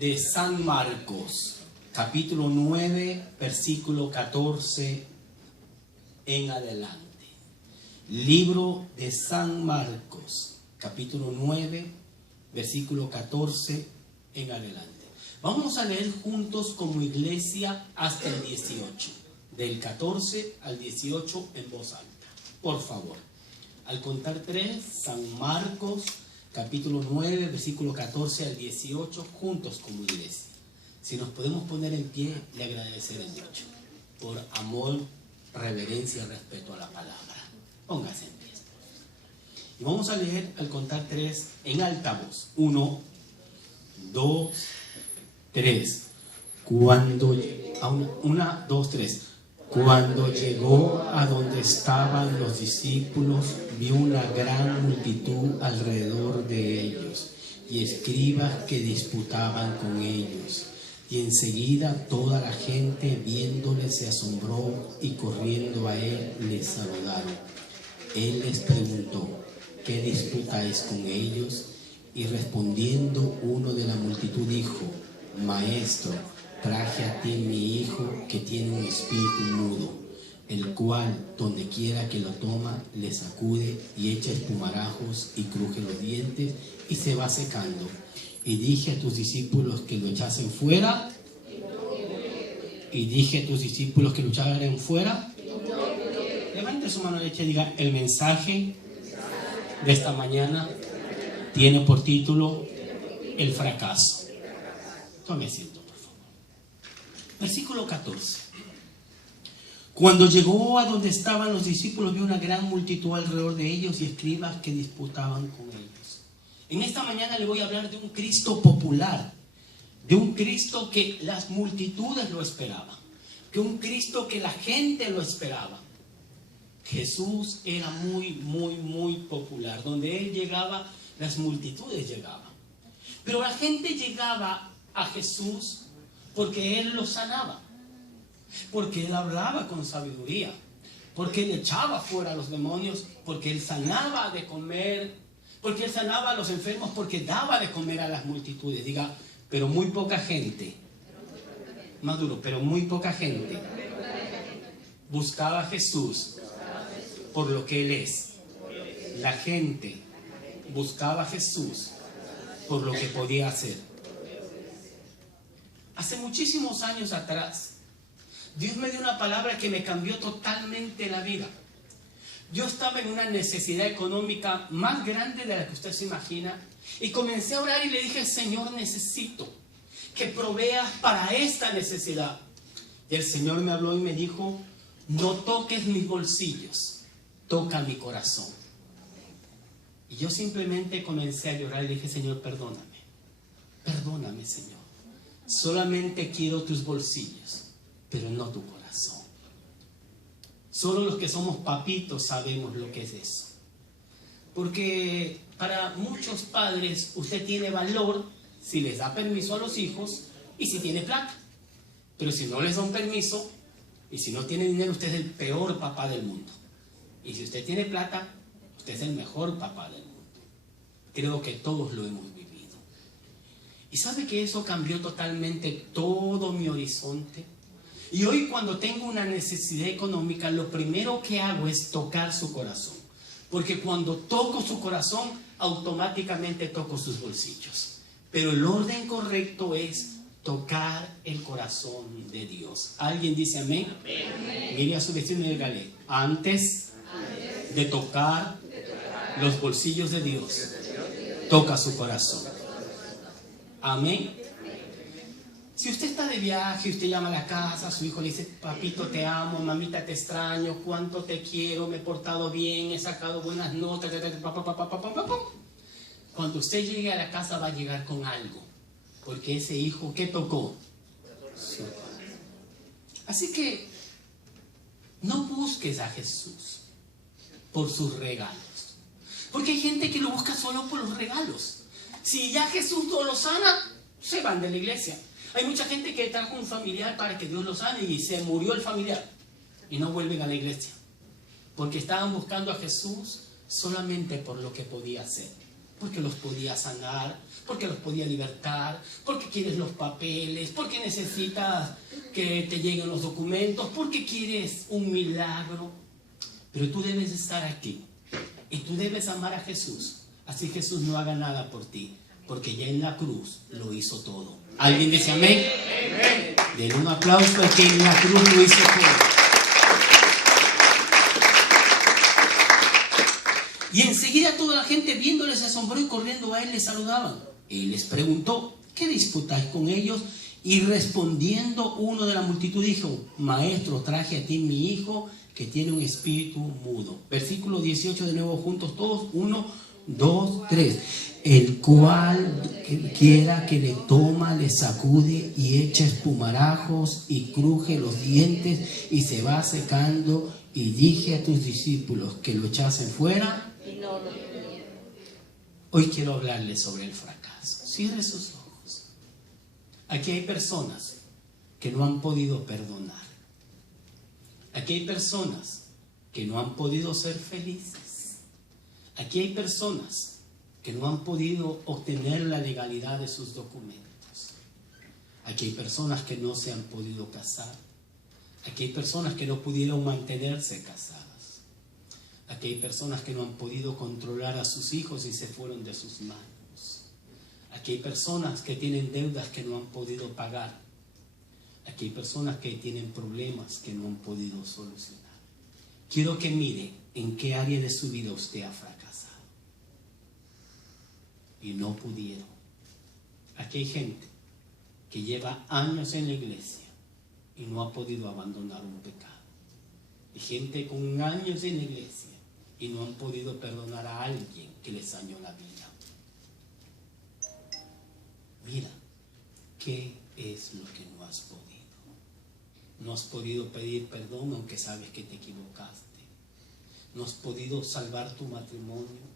de San Marcos, capítulo 9, versículo 14 en adelante. Libro de San Marcos, capítulo 9, versículo 14 en adelante. Vamos a leer juntos como iglesia hasta el 18, del 14 al 18 en voz alta. Por favor, al contar 3, San Marcos, capítulo 9, versículo 14 al 18, juntos como iglesia. Si nos podemos poner en pie, le agradeceré mucho, por amor, reverencia y respeto a la palabra. Póngase en pie. Y vamos a leer al contar 3 en alta voz. 1, 2, 3. Cuando llegó a donde estaban los discípulos, vio una gran multitud alrededor de ellos y escribas que disputaban con ellos. Y enseguida toda la gente viéndole se asombró y corriendo a él les saludaron. Él les preguntó: ¿qué disputáis con ellos? Y respondiendo uno de la multitud dijo: Maestro, traje a ti mi hijo que tiene un espíritu mudo, el cual donde quiera que lo toma le sacude y echa espumarajos y cruje los dientes y se va secando. Y dije a tus discípulos que lo echasen fuera. Y dije a tus discípulos que lo echaran fuera. Levante su mano derecha y diga: el mensaje de esta mañana tiene por título el fracaso. Tome asiento, por favor. Versículo 14. Cuando llegó a donde estaban los discípulos, vio una gran multitud alrededor de ellos y escribas que disputaban con ellos. En esta mañana le voy a hablar de un Cristo popular, de un Cristo que las multitudes lo esperaban, de un Cristo que la gente lo esperaba. Jesús era muy popular. Donde él llegaba, las multitudes llegaban. Pero la gente llegaba a Jesús porque él los sanaba, porque él hablaba con sabiduría, porque él echaba fuera a los demonios, porque él sanaba de comer, porque él sanaba a los enfermos, porque daba de comer a las multitudes. Diga: pero muy poca gente, más duro, pero muy poca gente buscaba a Jesús por lo que él es. La gente buscaba a Jesús por lo que podía hacer. Hace muchísimos años atrás, Dios me dio una palabra que me cambió totalmente la vida. Yo estaba en una necesidad económica más grande de la que usted se imagina, y comencé a orar y le dije: Señor, necesito que proveas para esta necesidad. Y el Señor me habló y me dijo: no toques mis bolsillos, toca mi corazón. Y yo simplemente comencé a llorar y dije: Señor, perdóname, Señor. Solamente quiero tus bolsillos, pero no tu corazón. Solo los que somos papitos sabemos lo que es eso. Porque para muchos padres usted tiene valor si les da permiso a los hijos y si tiene plata. Pero si no les da un permiso y si no tiene dinero, usted es el peor papá del mundo. Y si usted tiene plata, usted es el mejor papá del mundo. Creo que todos lo hemos vivido. Y sabe que eso cambió totalmente todo mi horizonte. Y hoy, cuando tengo una necesidad económica, lo primero que hago es tocar su corazón. Porque cuando toco su corazón, automáticamente toco sus bolsillos. Pero el orden correcto es tocar el corazón de Dios. ¿Alguien dice amén? Amén. Mire a su vecino y dígale: antes de tocar los bolsillos de Dios, toca su corazón. Amén. Si usted está de viaje, usted llama a la casa, su hijo le dice: papito, te amo, mamita, te extraño, cuánto te quiero, me he portado bien, he sacado buenas notas, cuando usted llegue a la casa va a llegar con algo, porque ese hijo, ¿qué tocó? Su corazón. Así que no busques a Jesús por sus regalos, porque hay gente que lo busca solo por los regalos. Si ya Jesús no lo sana, se van de la iglesia. Hay mucha gente que trajo un familiar para que Dios lo sane y se murió el familiar y no vuelven a la iglesia, porque estaban buscando a Jesús solamente por lo que podía hacer. porque los podía sanar, porque los podía libertar, porque quieres los papeles, porque necesitas que te lleguen los documentos, porque quieres un milagro. Pero tú debes estar aquí y tú debes amar a Jesús. Así Jesús no haga nada por ti, porque ya en la cruz lo hizo todo. ¿Alguien dice amén? Den un aplauso a que en la cruz lo hizo todo. Y enseguida toda la gente viéndole se asombró y corriendo a él le saludaban. Él les preguntó: ¿qué disputáis con ellos? Y respondiendo uno de la multitud dijo: Maestro, traje a ti mi hijo que tiene un espíritu mudo. Versículo 18 de nuevo juntos todos. 1, 2, 3. El cual quiera que le toma, le sacude y echa espumarajos y cruje los dientes y se va secando. Y dije a tus discípulos que lo echasen fuera. Y no lo pudieron. Hoy quiero hablarles sobre el fracaso. Cierre sus ojos. Aquí hay personas que no han podido perdonar. Aquí hay personas que no han podido ser felices. Aquí hay personas que no han podido obtener la legalidad de sus documentos. Aquí hay personas que no se han podido casar. Aquí hay personas que no pudieron mantenerse casadas. Aquí hay personas que no han podido controlar a sus hijos y se fueron de sus manos. Aquí hay personas que tienen deudas que no han podido pagar. Aquí hay personas que tienen problemas que no han podido solucionar. Quiero que mire en qué área de su vida usted ha fracasado y no pudieron. Aquí hay gente que lleva años en la iglesia y no ha podido abandonar un pecado. Hay gente con años en la iglesia y no han podido perdonar a alguien que les dañó la vida. Mira, ¿qué es lo que no has podido? No has podido pedir perdón aunque sabes que te equivocaste. No has podido salvar tu matrimonio.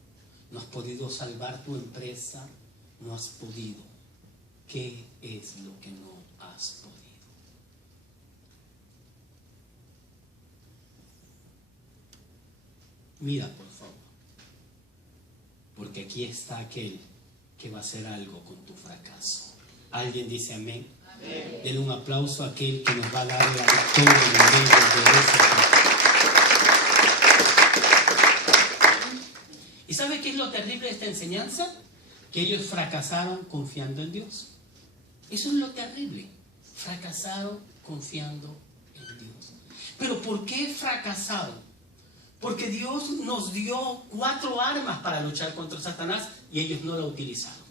No has podido salvar tu empresa. No has podido. ¿Qué es lo que no has podido? Mira, por favor, porque aquí está aquel que va a hacer algo con tu fracaso. ¿Alguien dice amén? Amén. Denle un aplauso a aquel que nos va a dar la victoria en medio de ese fracaso. ¿Y sabe qué es lo terrible de esta enseñanza? Que ellos fracasaron confiando en Dios. Eso es lo terrible. Fracasaron confiando en Dios. ¿Pero por qué fracasaron? Porque Dios nos dio 4 armas para luchar contra Satanás y ellos no la utilizaron.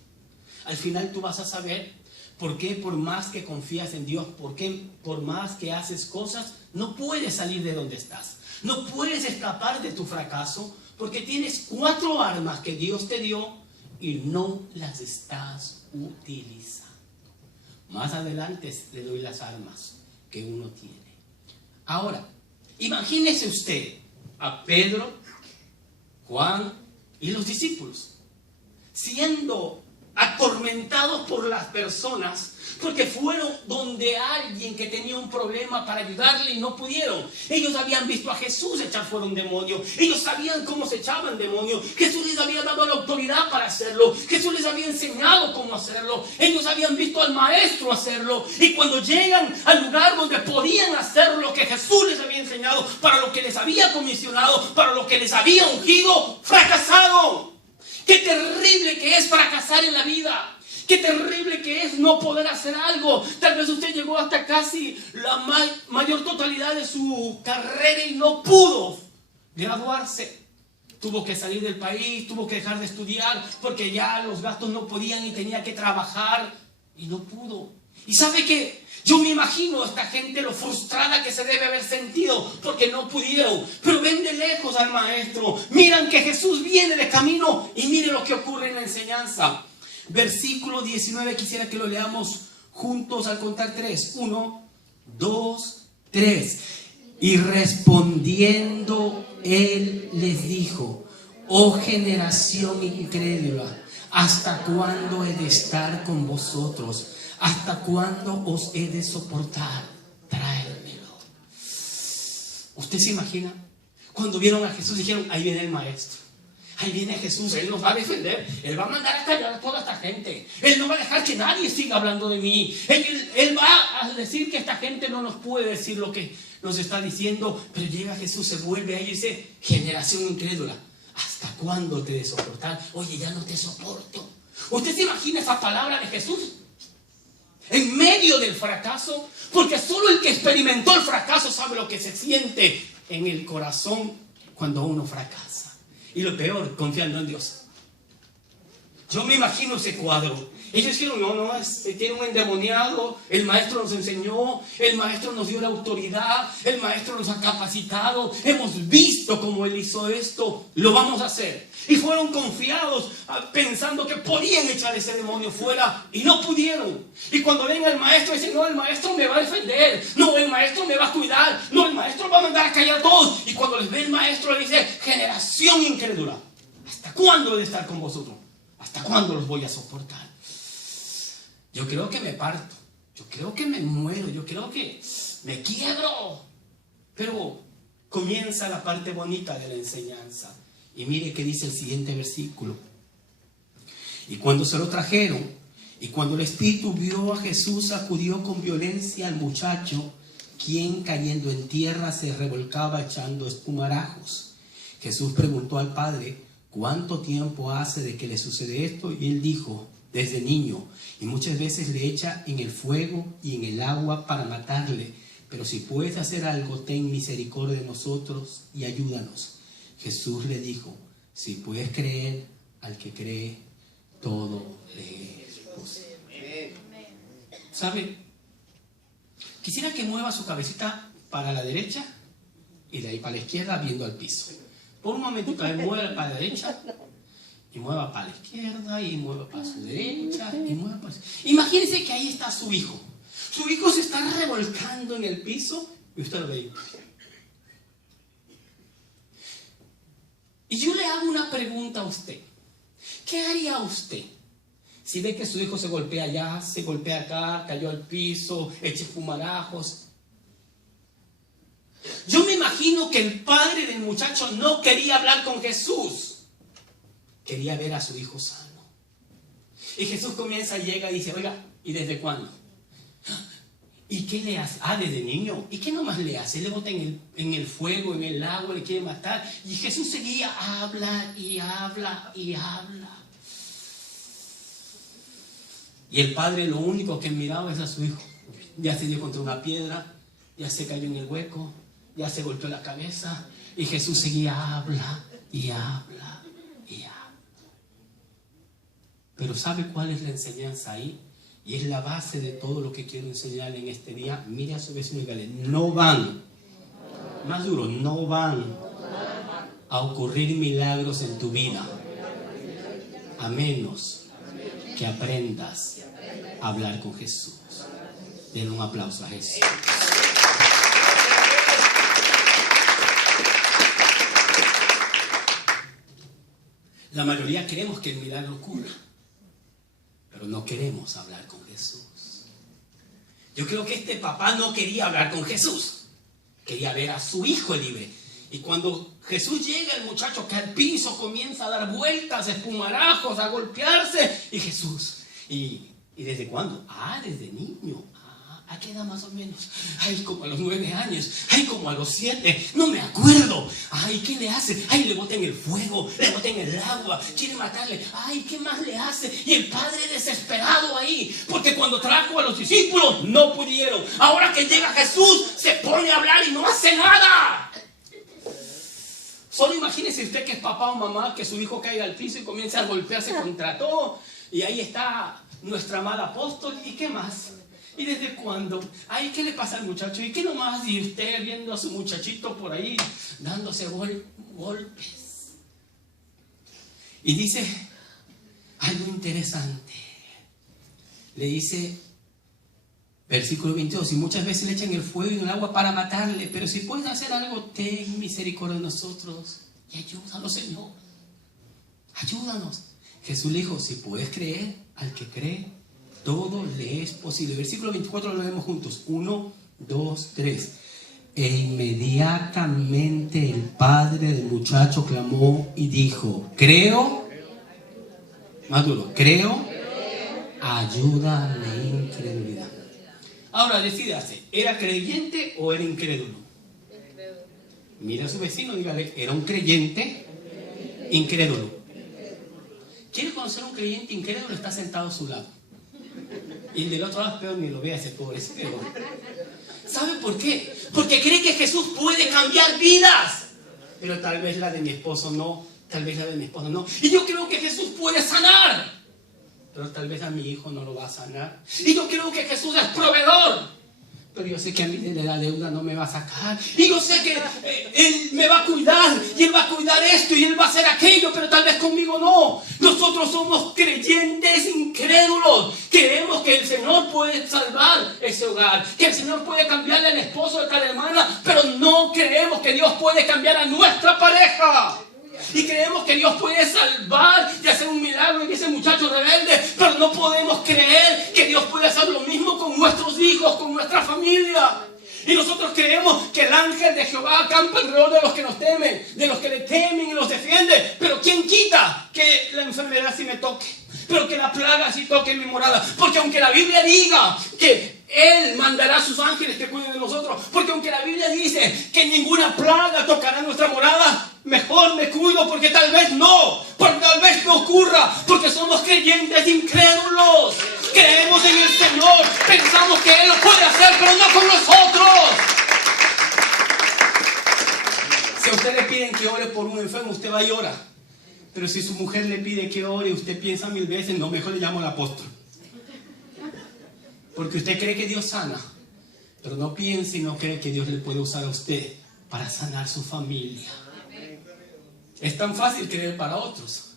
Al final tú vas a saber por qué, por más que confías en Dios, por qué, por más que haces cosas, no puedes salir de donde estás. No puedes escapar de tu fracaso porque tienes 4 armas que Dios te dio y no las estás utilizando. Más adelante le doy las armas que uno tiene. Ahora, imagínese usted a Pedro, Juan y los discípulos siendo atormentados por las personas porque fueron donde alguien que tenía un problema para ayudarle y no pudieron. Ellos habían visto a Jesús echar fuera un demonio. Ellos sabían cómo se echaban demonios. Jesús les había dado la autoridad para hacerlo. Jesús les había enseñado cómo hacerlo. Ellos habían visto al maestro hacerlo. Y cuando llegan al lugar donde podían hacer lo que Jesús les había enseñado, para lo que les había comisionado, para lo que les había ungido, fracasaron. Qué terrible que es fracasar en la vida. Qué terrible que es no poder hacer algo. Tal vez usted llegó hasta casi la mayor totalidad de su carrera y no pudo graduarse. Tuvo que salir del país, tuvo que dejar de estudiar porque ya los gastos no podían y tenía que trabajar y no pudo. ¿Y sabe qué? Yo me imagino a esta gente lo frustrada que se debe haber sentido porque no pudieron. Pero ven de lejos al maestro. Miran que Jesús viene de camino y mire lo que ocurre en la enseñanza. Versículo 19, quisiera que lo leamos juntos al contar 3. 1, 2, 3. Y respondiendo él les dijo: oh generación incrédula, ¿hasta cuándo he de estar con vosotros? ¿Hasta cuándo os he de soportar? Tráemelo. ¿Usted se imagina? Cuando vieron a Jesús dijeron: ahí viene el maestro. Ahí viene Jesús, Él nos va a defender. Él va a mandar a callar a toda esta gente. Él no va a dejar que nadie siga hablando de mí. Él va a decir que esta gente no nos puede decir lo que nos está diciendo. Pero llega Jesús, se vuelve a ellos y dice: generación incrédula, ¿hasta cuándo te de soportar? Oye, ya no te soporto. ¿Usted se imagina esa palabra de Jesús? En medio del fracaso, porque solo el que experimentó el fracaso sabe lo que se siente en el corazón cuando uno fracasa. Y lo peor, confiando en Dios. Yo me imagino ese cuadro. Ellos dijeron: tiene un endemoniado, el maestro nos enseñó, el maestro nos dio la autoridad, el maestro nos ha capacitado, hemos visto cómo él hizo esto, lo vamos a hacer. Y fueron confiados pensando que podían echar ese demonio fuera y no pudieron. Y cuando venga el maestro dicen: no, el maestro me va a defender, no, el maestro me va a cuidar, no, el maestro va a mandar a callar a todos. Y cuando les ve el maestro le dice: generación incrédula, ¿hasta cuándo he de estar con vosotros? ¿Hasta cuándo los voy a soportar? Yo creo que me parto, yo creo que me muero, yo creo que me quiebro. Pero comienza la parte bonita de la enseñanza. Y mire qué dice el siguiente versículo. Y cuando se lo trajeron, y cuando el espíritu vio a Jesús, sacudió con violencia al muchacho, quien cayendo en tierra se revolcaba echando espumarajos. Jesús preguntó al padre: ¿cuánto tiempo hace de que le sucede esto? Y él dijo: desde niño, y muchas veces le echa en el fuego y en el agua para matarle. Pero si puedes hacer algo, ten misericordia de nosotros y ayúdanos. Jesús le dijo: si puedes creer, al que cree, todo le es posible. ¿Sabe? Quisiera que mueva su cabecita para la derecha y de ahí para la izquierda, viendo al piso. Por un momento, mueva para la derecha y mueva para la izquierda, y mueva para su derecha, y mueva para... Imagínense que ahí está su hijo. Su hijo se está revolcando en el piso y usted lo ve. Y yo le hago una pregunta a usted. ¿Qué haría usted si ve que su hijo se golpea allá, se golpea acá, cayó al piso, echa espumarajos? Yo me imagino que el padre del muchacho no quería hablar con Jesús. Quería ver a su hijo sano. Y Jesús comienza, llega y dice: oiga, ¿y desde cuándo? ¿Y qué le hace? Desde niño. ¿Y qué nomás le hace? Le bota en el fuego, en el agua, le quiere matar. Y Jesús seguía, habla y habla y habla. Y el padre lo único que miraba es a su hijo. Ya se dio contra una piedra, ya se cayó en el hueco, ya se golpeó la cabeza. Y Jesús seguía, habla y habla y habla. Pero ¿sabe cuál es la enseñanza ahí? Y es la base de todo lo que quiero enseñarle en este día. Mire a su vecino y dígale: no van, más duro, no van a ocurrir milagros en tu vida a menos que aprendas a hablar con Jesús. Denle un aplauso a Jesús. La mayoría queremos que el milagro ocurra, pero no queremos hablar con Jesús. Yo creo que este papá no quería hablar con Jesús. Quería ver a su hijo libre. Y cuando Jesús llega, el muchacho cae al piso, comienza a dar vueltas, espumarajos, a golpearse. Y Jesús, ¿y desde cuándo? Desde niño. ¿A qué edad más o menos? Como a los 9 años. Como a los 7. No me acuerdo. ¿Qué le hace? Le bota en el fuego, le bota en el agua, quiere matarle. ¿Qué más le hace? Y el padre desesperado ahí, porque cuando trajo a los discípulos no pudieron. Ahora que llega Jesús, se pone a hablar y no hace nada. Solo imagínese usted que es papá o mamá, que su hijo caiga al piso y comience a golpearse contra todo. Y ahí está nuestra amada apóstol. ¿Y qué más? ¿Y desde cuándo? ¿Qué le pasa al muchacho? ¿Y qué nomás? Y usted viendo a su muchachito por ahí dándose golpes. Y dice algo interesante. Le dice, versículo 22, y muchas veces le echan el fuego y el agua para matarle, pero si puedes hacer algo, ten misericordia de nosotros y ayúdanos, Señor. Ayúdanos. Jesús le dijo: si puedes creer, al que cree, todo le es posible. Versículo 24 lo leemos juntos. 1, 2, 3. E inmediatamente el padre del muchacho clamó y dijo: creo, más duro, creo, ayuda a mi incredulidad. Ahora decídase, ¿era creyente o era incrédulo? Mira a su vecino, dígale, ¿era un creyente incrédulo? ¿Quiere conocer un creyente incrédulo? Está sentado a su lado. Y el del otro lado es peor, ni lo vea, ese pobre, es peor. ¿Sabe por qué? Porque cree que Jesús puede cambiar vidas. Pero tal vez la de mi esposo no, tal vez la de mi esposa no. Y yo creo que Jesús puede sanar, pero tal vez a mi hijo no lo va a sanar. Y yo creo que Jesús es proveedor, pero yo sé que a mí de la deuda no me va a sacar. Y yo sé que Él me va a cuidar, y Él va a cuidar esto, y Él va a hacer aquello, pero tal vez conmigo no. Nosotros somos creyentes incrédulos. Creemos que el Señor puede salvar ese hogar, que el Señor puede cambiarle al esposo de cada hermana, pero no creemos que Dios puede cambiar a nuestra pareja. Y creemos que Dios puede salvar y hacer un milagro en ese muchacho rebelde, pero no podemos creer que Dios puede hacer lo mismo con nuestros hijos, con nuestra familia. Y nosotros creemos que el ángel de Jehová acampa alrededor de los que nos temen, de los que le temen y los defiende. Pero ¿quién quita que la enfermedad sí me toque? Pero que la plaga sí toque mi morada. Porque aunque la Biblia diga que Él mandará a sus ángeles que cuiden de nosotros, porque aunque la Biblia dice que ninguna plaga tocará nuestra morada, mejor me cuido porque tal vez no, porque tal vez no ocurra, porque somos creyentes incrédulos. Creemos en el Señor, pensamos que Él lo puede hacer, pero no con nosotros. Si a usted le piden que ore por un enfermo, usted va y ora. Pero si su mujer le pide que ore, usted piensa 1000 veces, no, mejor le llamo al apóstol. Porque usted cree que Dios sana, pero no piensa y no cree que Dios le puede usar a usted para sanar su familia. Es tan fácil creer para otros.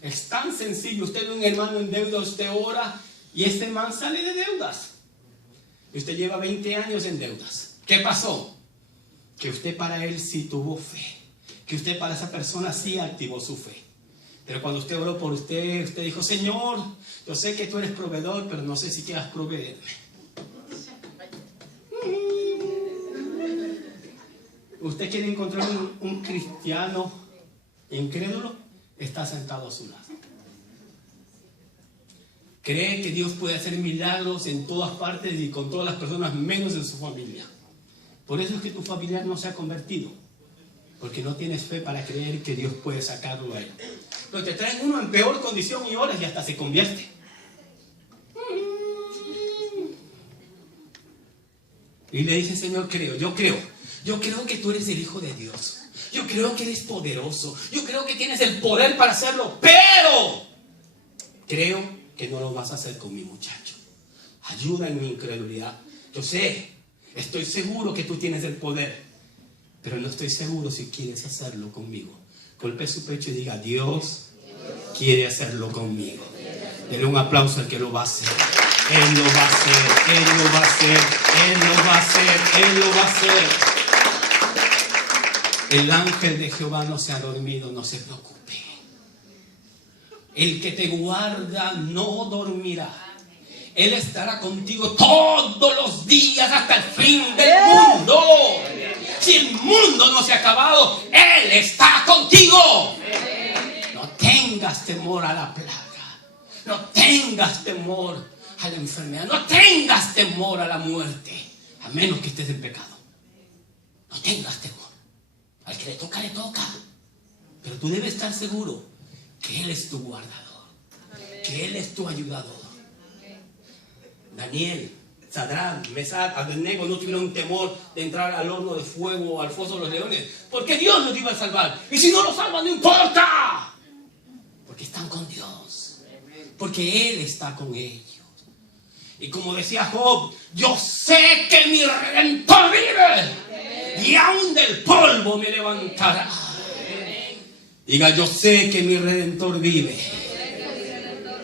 Es tan sencillo. Usted ve un hermano en deuda, usted ora y este man sale de deudas. Y usted lleva 20 años en deudas. ¿Qué pasó? Que usted para él sí tuvo fe. Que usted para esa persona sí activó su fe. Pero cuando usted oró por usted, usted dijo: Señor, yo sé que tú eres proveedor, pero no sé si quieras proveerme. Usted quiere encontrar un cristiano incrédulo, está sentado a su lado. Cree que Dios puede hacer milagros en todas partes y con todas las personas, menos en su familia. Por eso es que tu familiar no se ha convertido, porque no tienes fe para creer que Dios puede sacarlo a él. Pero te traen uno en peor condición y oras y hasta se convierte. Y le dice: Señor, yo creo que tú eres el Hijo de Dios. Yo creo que eres poderoso. Yo creo que tienes el poder para hacerlo. Pero creo que no lo vas a hacer con mi muchacho. Ayuda en mi incredulidad. Yo sé, estoy seguro que tú tienes el poder, pero no estoy seguro si quieres hacerlo conmigo. Golpee su pecho y diga: Dios quiere hacerlo conmigo. Dele un aplauso al que lo va a hacer. Él lo va a hacer. Él lo va a hacer. Él lo va a hacer. Él lo va a hacer. El ángel de Jehová no se ha dormido, no se preocupe. El que te guarda no dormirá. Él estará contigo todos los días hasta el fin del mundo. Si el mundo no se ha acabado, Él está contigo. No tengas temor a la plaga. No tengas temor a la enfermedad. No tengas temor a la muerte, a menos que estés en pecado. No tengas temor. Al que le toca, le toca. Pero tú debes estar seguro que Él es tu guardador, que Él es tu ayudador. Daniel, Sadrach, Mesach, Abednego no tuvieron temor de entrar al horno de fuego o al foso de los leones, porque Dios los iba a salvar. Y si no los salva, no importa, porque están con Dios, porque Él está con ellos. Y como decía Job: yo sé que mi Redentor vive, y aún del polvo me levantará. Diga: yo sé que mi Redentor vive.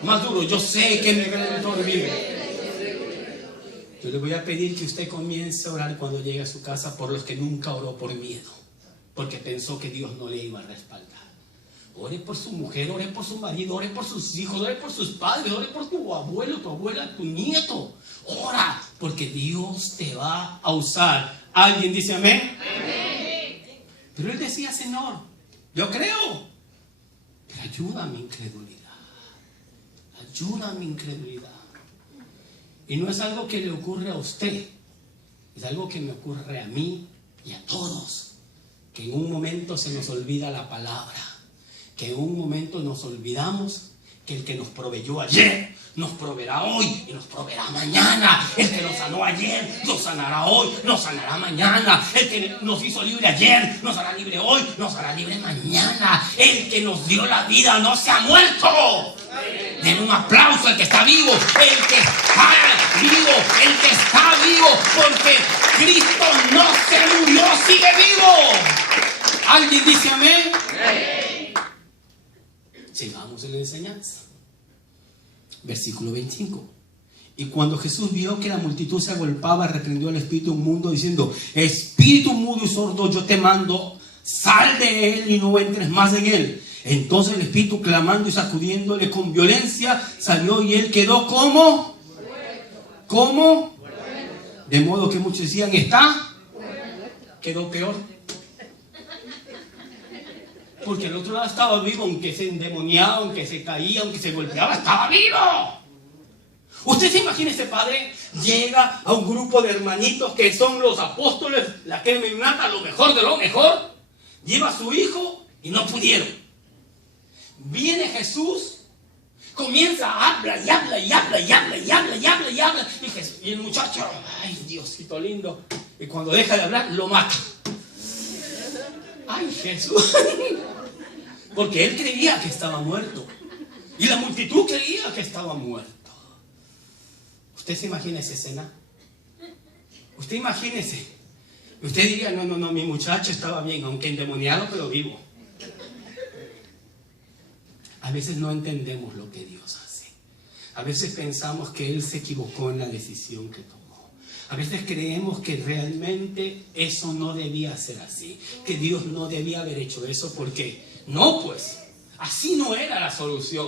Más duro: yo sé que mi Redentor vive. Yo le voy a pedir que usted comience a orar cuando llegue a su casa por los que nunca oró por miedo, porque pensó que Dios no le iba a respaldar. Ore por su mujer, ore por su marido, ore por sus hijos, ore por sus padres, ore por tu abuelo, tu abuela, tu nieto. Ora, porque Dios te va a usar. ¿Alguien dice amén? Amén. Pero él decía, Señor, yo creo, pero ayuda a mi incredulidad. Ayuda a mi incredulidad. Y no es algo que le ocurre a usted, es algo que me ocurre a mí y a todos. Que en un momento se nos olvida la palabra, que en un momento nos olvidamos que el que nos proveyó ayer nos proveerá hoy y nos proveerá mañana. El que nos sanó ayer nos sanará hoy, nos sanará mañana. El que nos hizo libre ayer nos hará libre hoy, nos hará libre mañana. El que nos dio la vida no se ha muerto. Den un aplauso al que está vivo, el que está vivo, el que está vivo, porque Cristo no se murió, sigue vivo. ¿Alguien dice amén? Sigamos en la enseñanza. Versículo 25. Y cuando Jesús vio que la multitud se agolpaba, reprendió al espíritu inmundo diciendo: espíritu mudo y sordo, yo te mando, sal de él y no entres más en él. Entonces el espíritu, clamando y sacudiéndole con violencia, salió y él quedó como de modo que muchos decían: quedó peor, porque el otro lado estaba vivo, aunque se endemoniaba, aunque se caía, aunque se golpeaba, estaba vivo. Usted se imagina, ese padre llega a un grupo de hermanitos que son los apóstoles, la que me mata, lo mejor de lo mejor, lleva a su hijo y no pudieron. Viene Jesús, comienza a hablar y habla y habla y habla y habla y habla y habla, y el muchacho, ay, Diosito lindo, y cuando deja de hablar lo mata. Ay, Jesús, porque él creía que estaba muerto y la multitud creía que estaba muerto. ¿Usted se imagina esa escena? Usted imagínese, usted diría: no, mi muchacho estaba bien, aunque endemoniado, pero vivo. A veces no entendemos lo que Dios hace. A veces pensamos que Él se equivocó en la decisión que tomó. A veces creemos que realmente eso no debía ser así, que Dios no debía haber hecho eso, porque no, pues, así no era la solución.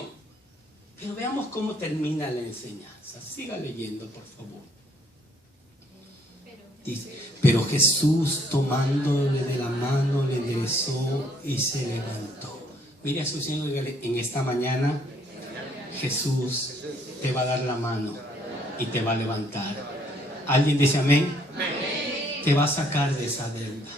Pero veamos cómo termina la enseñanza. Siga leyendo, por favor. Dice: pero Jesús, tomándole de la mano, le enderezó y se levantó. Mire a su Señor en esta mañana: Jesús te va a dar la mano y te va a levantar. ¿Alguien dice amén? Amén. Te va a sacar de esa deuda,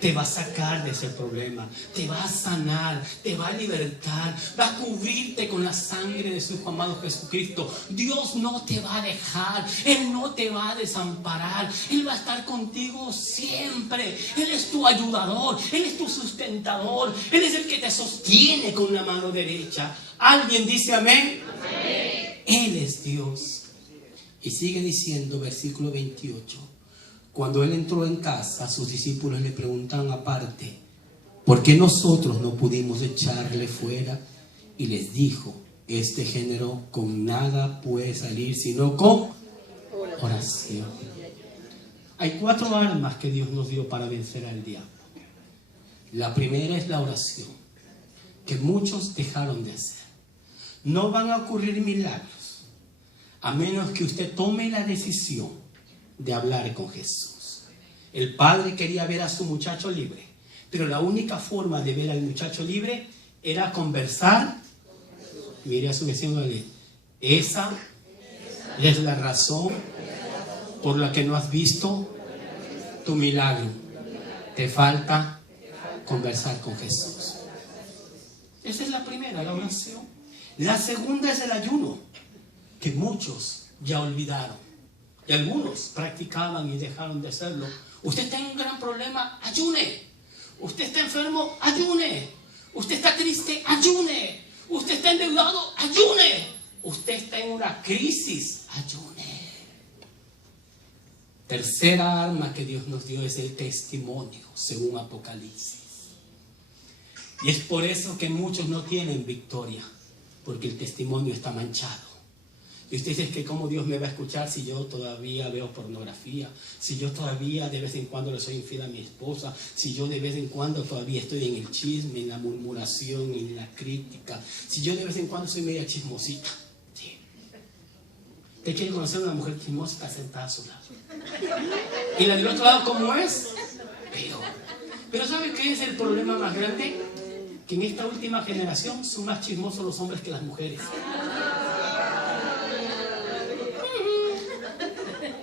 te va a sacar de ese problema, te va a sanar, te va a libertar, va a cubrirte con la sangre de su Hijo amado Jesucristo. Dios no te va a dejar, Él no te va a desamparar, Él va a estar contigo siempre. Él es tu ayudador, Él es tu sustentador, Él es el que te sostiene con la mano derecha. ¿Alguien dice amén? Amén. Él es Dios. Y sigue diciendo, versículo 28. Cuando Él entró en casa, sus discípulos le preguntaron aparte: ¿por qué nosotros no pudimos echarle fuera? Y les dijo: este género con nada puede salir sino con oración. Hay 4 armas que Dios nos dio para vencer al diablo. La primera es la oración, que muchos dejaron de hacer. No van a ocurrir milagros a menos que usted tome la decisión de hablar con Jesús. El padre quería ver a su muchacho libre, pero la única forma de ver al muchacho libre era conversar. Mire a su vecino: esa es la razón por la que no has visto tu milagro. Te falta conversar con Jesús. Esa es la primera, la oración. La segunda es el ayuno, que muchos ya olvidaron. Y algunos practicaban y dejaron de hacerlo. Usted está en un gran problema, ayune. Usted está enfermo, ayune. Usted está triste, ayune. Usted está endeudado, ayune. Usted está en una crisis, ayune. Tercera arma que Dios nos dio es el testimonio, según Apocalipsis. Y es por eso que muchos no tienen victoria, porque el testimonio está manchado. Y usted dice: que cómo Dios me va a escuchar si yo todavía veo pornografía, si yo todavía de vez en cuando le soy infiel a mi esposa, si yo de vez en cuando todavía estoy en el chisme, en la murmuración, en la crítica, si yo de vez en cuando soy media chismosita. Sí. Usted quiere conocer a una mujer chismosa, está sentada a su lado. Y la del otro lado, ¿cómo es? Pero ¿sabe qué es el problema más grande? Que en esta última generación son más chismosos los hombres que las mujeres.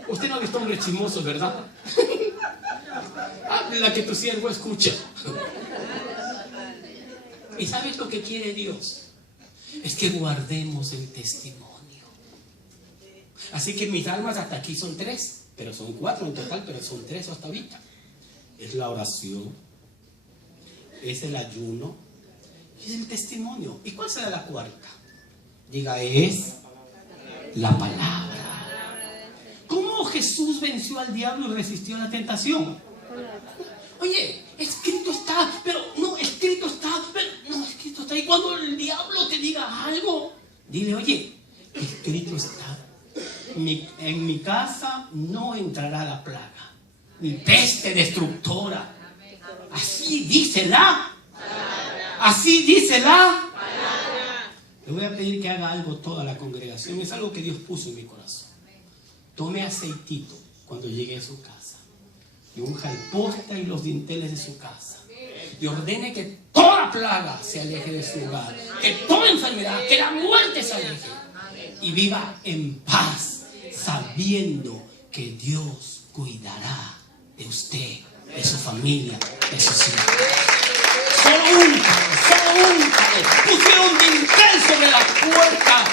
Usted no ha visto hombres chismosos, ¿verdad? La que tu siervo escucha. ¿Y sabes lo que quiere Dios? Es que guardemos el testimonio. Así que mis almas hasta aquí son 3, pero son 4 en total, pero son 3 hasta ahorita. Es la oración, es el ayuno, es el testimonio. ¿Y cuál será la cuarta? Diga, es la palabra. ¿Cómo Jesús venció al diablo y resistió la tentación? Oye, escrito está, pero no, escrito está, pero no, escrito está. Y cuando el diablo te diga algo, dile, oye, escrito está. En mi casa no entrará la plaga, ni peste destructora. Así dice la palabra. Así dice la palabra. Le voy a pedir que haga algo toda la congregación. Es algo que Dios puso en mi corazón. Tome aceitito cuando llegue a su casa y unja el poste y los dinteles de su casa y ordene que toda plaga se aleje de su hogar, que toda enfermedad, que la muerte se aleje y viva en paz, sabiendo que Dios cuidará de usted, de su familia, de sus hijos. Solo úncalo. Pusieron dintel sobre la puerta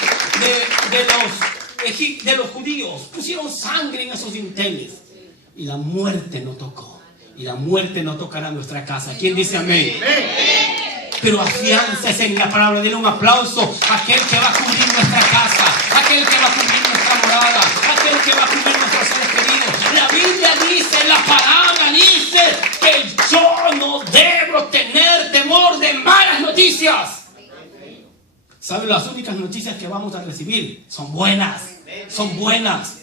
de los judíos. Pusieron sangre en esos dinteles. Y la muerte no tocó. Y la muerte no tocará nuestra casa. ¿Quién dice amén? Pero afiánzese en la palabra. Denle un aplauso a aquel que va a cubrir nuestra casa, aquel que va a cubrir nuestra morada, aquel que va a cubrir nuestros seres queridos. La Biblia dice, la palabra dice que yo no debo tener temor de malas noticias. ¿Saben? Las únicas noticias que vamos a recibir son buenas. Son buenas.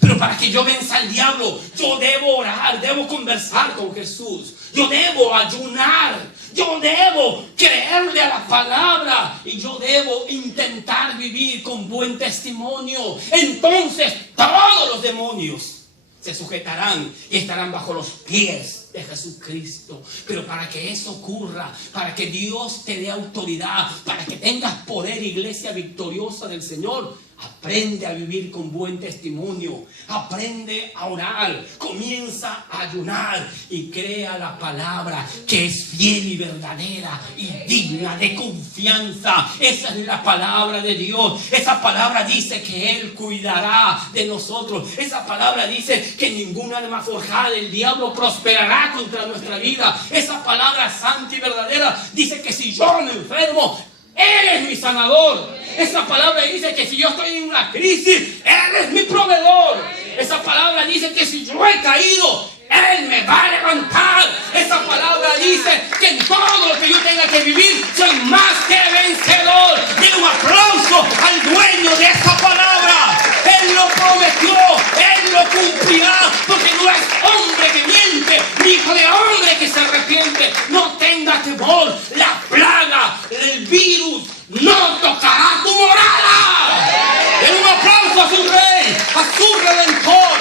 Pero para que yo venza al diablo, yo debo orar, debo conversar con Jesús. Yo debo ayunar. Yo debo creerle a la palabra. Y yo debo intentar vivir con buen testimonio. Entonces todos los demonios se sujetarán y estarán bajo los pies de Jesucristo. Pero para que eso ocurra, para que Dios te dé autoridad, para que tengas poder, iglesia victoriosa del Señor, aprende a vivir con buen testimonio, aprende a orar, comienza a ayunar y crea la palabra que es fiel y verdadera y digna de confianza. Esa es la palabra de Dios. Esa palabra dice que Él cuidará de nosotros. Esa palabra dice que ninguna arma forjada del diablo prosperará contra nuestra vida. Esa palabra santa y verdadera dice que si yo me enfermo, Él es mi sanador. Esa palabra dice que si yo estoy en una crisis, Él es mi proveedor. Esa palabra dice que si yo he caído, Él me va a levantar. Esa palabra dice que en todo lo que yo tenga que vivir, soy más que vencedor. Den un aplauso al dueño de esa palabra. Él lo prometió, Él lo cumplirá, porque no es hombre que miente, ni hijo de hombre que se arrepiente. No tenga temor, la plaga, el virus no tocará tu morada. Den un aplauso a su rey, a su redentor.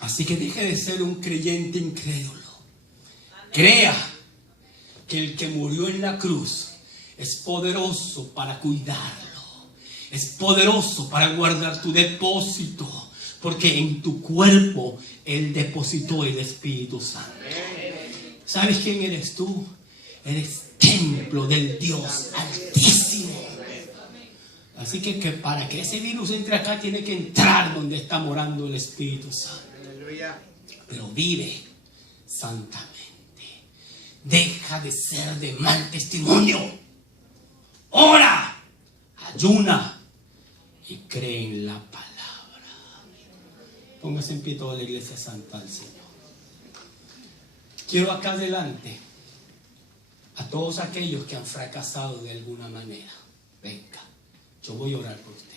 Así que deje de ser un creyente incrédulo. Crea que el que murió en la cruz es poderoso para cuidarlo. Es poderoso para guardar tu depósito. Porque en tu cuerpo Él depositó el Espíritu Santo. ¿Sabes quién eres tú? Eres templo del Dios Altísimo. Así que para que ese virus entre acá, tiene que entrar donde está morando el Espíritu Santo. Pero vive santamente. Deja de ser de mal testimonio. Ora, ayuna y cree en la palabra. Póngase en pie toda la iglesia santa del Señor. Quiero acá adelante a todos aquellos que han fracasado de alguna manera. Venga, yo voy a orar por usted.